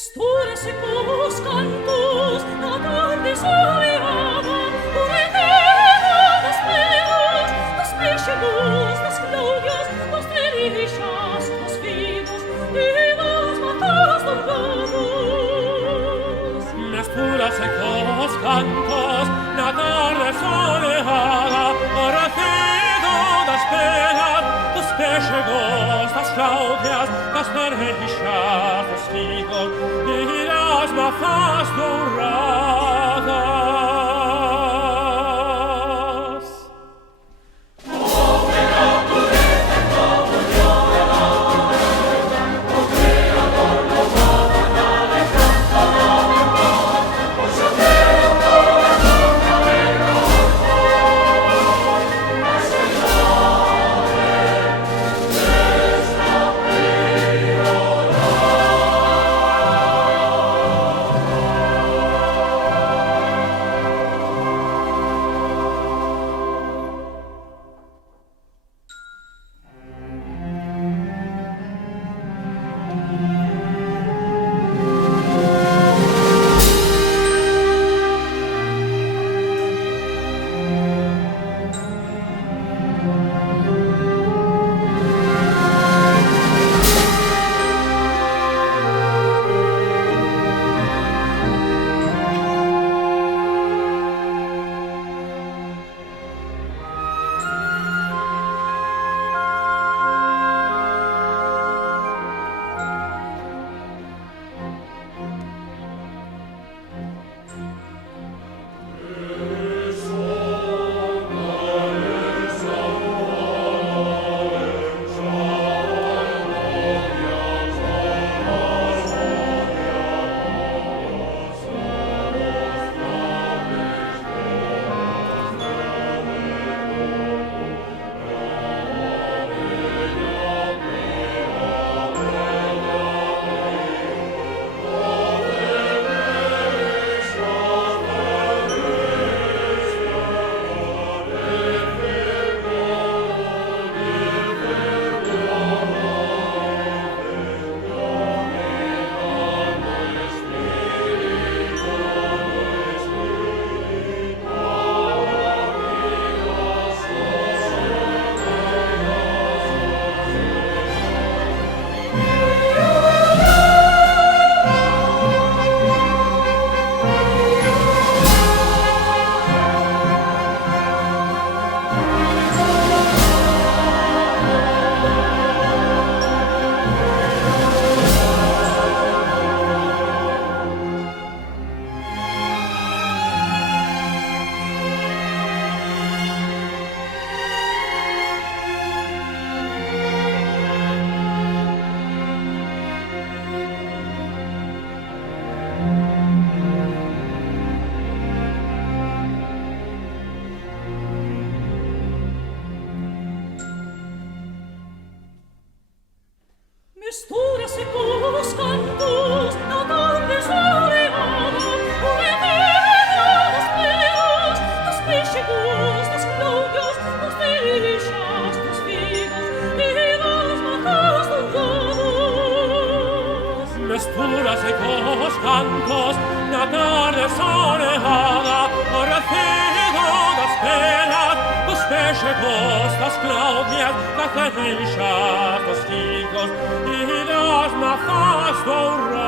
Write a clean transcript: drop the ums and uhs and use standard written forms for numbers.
Mistura secos cantos, la tarde soleada, corredera das peras, dos peixegos, das glorias, dos delicias, dos vivos e das matas dorgados. Mistura secos cantos, la tarde soleada, corredera das peras, dos peixegos, das glorias, das delicias, dos vivos e das matas douradas. Mistura secos cantos, la tarde soleada, corredera das peras, dos peixegos, das glorias, dos delicias, dos vivos e das matas dorgadas. Mistura secos cantos, la tarde soleada, corredera das peras, dos peixegos, das glorias, das delicias, dos vivos e das matas douradas.